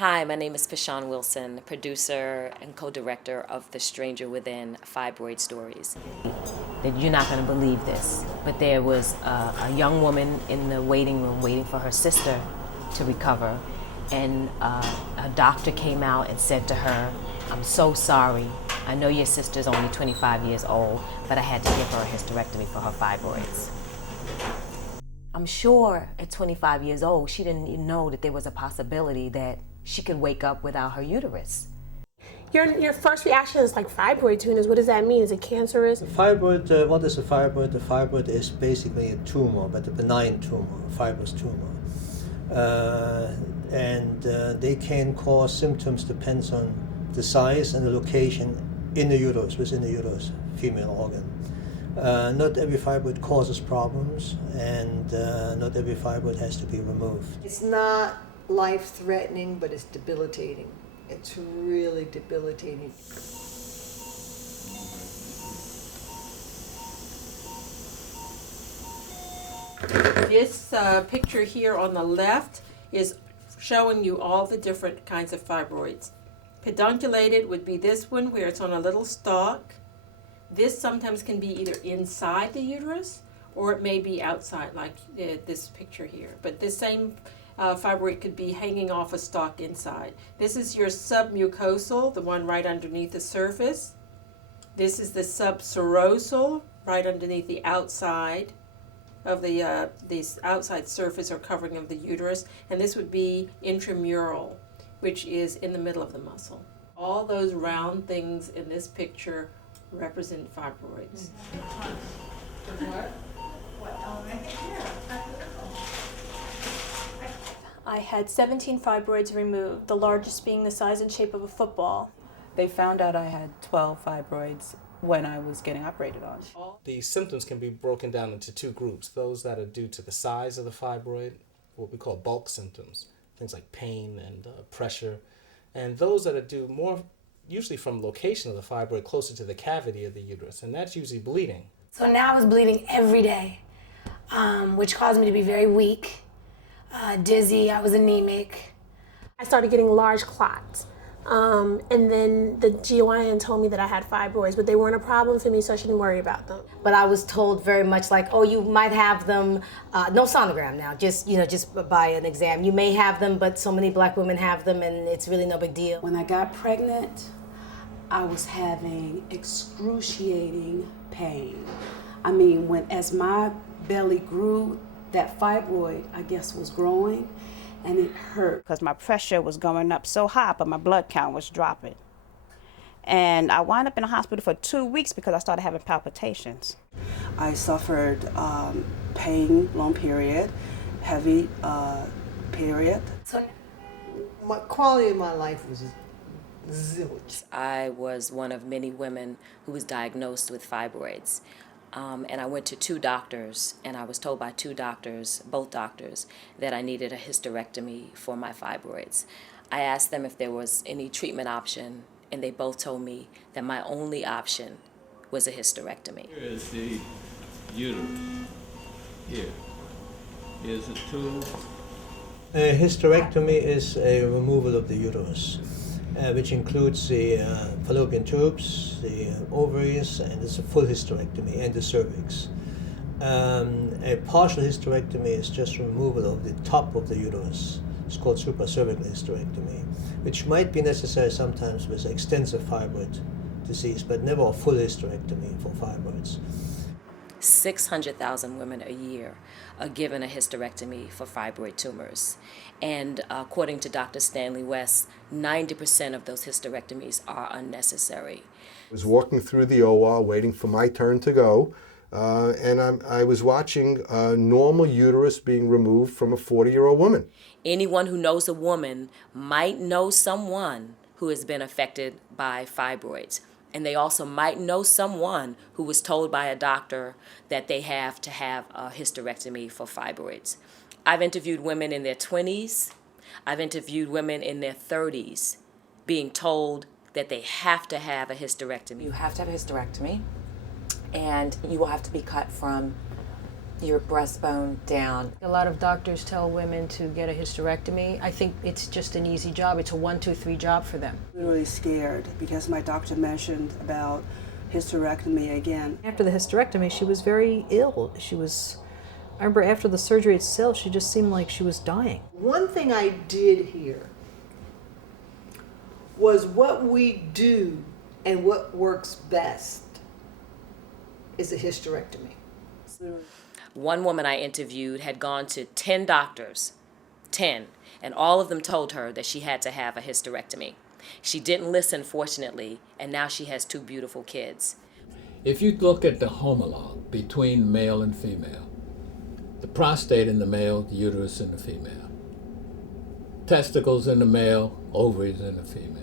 Hi, my name is Fashawn Wilson, producer and co-director of The Stranger Within Fibroid Stories. That you're not going to believe this, but there was a young woman in the waiting room waiting for her sister to recover, and a doctor came out and said to her, "I'm so sorry. I know your sister's only 25 years old, but I had to give her a hysterectomy for her fibroids." I'm sure at 25 years old, she didn't even know that there was a possibility that she could wake up without her uterus. Your first reaction is like fibroid tumors. What does that mean? Is it cancerous? Fibroid, what is a fibroid? The fibroid is basically a tumor, but a benign tumor, a fibrous tumor. They can cause symptoms, depends on the size and the location in the uterus, within the uterus, female organ. Not every fibroid causes problems, and not every fibroid has to be removed. It's not life-threatening, but it's debilitating. It's really debilitating. This picture here on the left is showing you all the different kinds of fibroids. Pedunculated would be this one where it's on a little stalk. This sometimes can be either inside the uterus or it may be outside, like this picture here. But this same fibroid could be hanging off a stalk inside. This is your submucosal, the one right underneath the surface. This is the subserosal, right underneath the outside of the outside surface or covering of the uterus. And this would be intramural, which is in the middle of the muscle. All those round things in this picture represent fibroids. I had 17 fibroids removed, the largest being the size and shape of a football. They found out I had 12 fibroids when I was getting operated on. The symptoms can be broken down into two groups. Those that are due to the size of the fibroid, what we call bulk symptoms, things like pain and pressure, and those that are due more usually from location of the fibroid closer to the cavity of the uterus, and that's usually bleeding. So now I was bleeding every day, which caused me to be very weak, dizzy, I was anemic. I started getting large clots. And then the GYN told me that I had fibroids, but they weren't a problem for me, so I shouldn't worry about them. But I was told very much like, oh, you might have them, no sonogram now, just by an exam. You may have them, but so many black women have them and it's really no big deal. When I got pregnant, I was having excruciating pain. I mean, as my belly grew, that fibroid, I guess, was growing, and it hurt. Because my pressure was going up so high, but my blood count was dropping. And I wound up in the hospital for 2 weeks because I started having palpitations. I suffered pain, long period, heavy period. So my quality of my life was zilch. I was one of many women who was diagnosed with fibroids. And I went to 2 doctors, and I was told by 2 doctors, both doctors, that I needed a hysterectomy for my fibroids. I asked them if there was any treatment option, and they both told me that my only option was a hysterectomy. Here is the uterus. Here's a tube. A hysterectomy is a removal of the uterus, which includes the fallopian tubes, the ovaries, and it's a full hysterectomy, and the cervix. A partial hysterectomy is just removal of the top of the uterus. It's called supracervical hysterectomy, which might be necessary sometimes with extensive fibroid disease, but never a full hysterectomy for fibroids. 600,000 women a year are given a hysterectomy for fibroid tumors. And according to Dr. Stanley West, 90% of those hysterectomies are unnecessary. I was walking through the OR waiting for my turn to go, and I was watching a normal uterus being removed from a 40-year-old woman. Anyone who knows a woman might know someone who has been affected by fibroids. And they also might know someone who was told by a doctor that they have to have a hysterectomy for fibroids. I've interviewed women in their 20s. I've interviewed women in their 30s being told that they have to have a hysterectomy. You have to have a hysterectomy, and you will have to be cut from your breastbone down. A lot of doctors tell women to get a hysterectomy. I think it's just an easy job. It's a 1, 2, 3 job for them. Really scared because my doctor mentioned about hysterectomy again. After the hysterectomy, she was very ill. I remember after the surgery itself, she just seemed like she was dying. One thing I did hear was what we do and what works best is a hysterectomy. One woman I interviewed had gone to 10 doctors, 10, and all of them told her that she had to have a hysterectomy. She didn't listen, fortunately, and now she has 2 beautiful kids. If you look at the homologue between male and female, the prostate in the male, the uterus in the female, testicles in the male, ovaries in the female.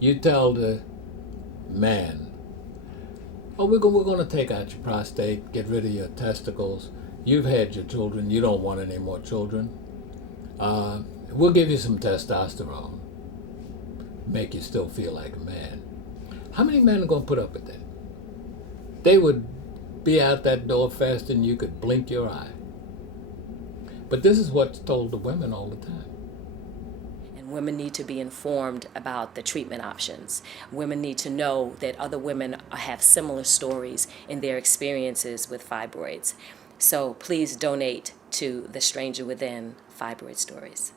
You tell the man, oh, we're going to take out your prostate, get rid of your testicles. You've had your children. You don't want any more children. We'll give you some testosterone, make you still feel like a man. How many men are going to put up with that? They would be out that door faster than you could blink your eye. But this is what's told to women all the time. And women need to be informed about the treatment options. Women need to know that other women have similar stories in their experiences with fibroids. So please donate to The Stranger Within Fibroid Stories.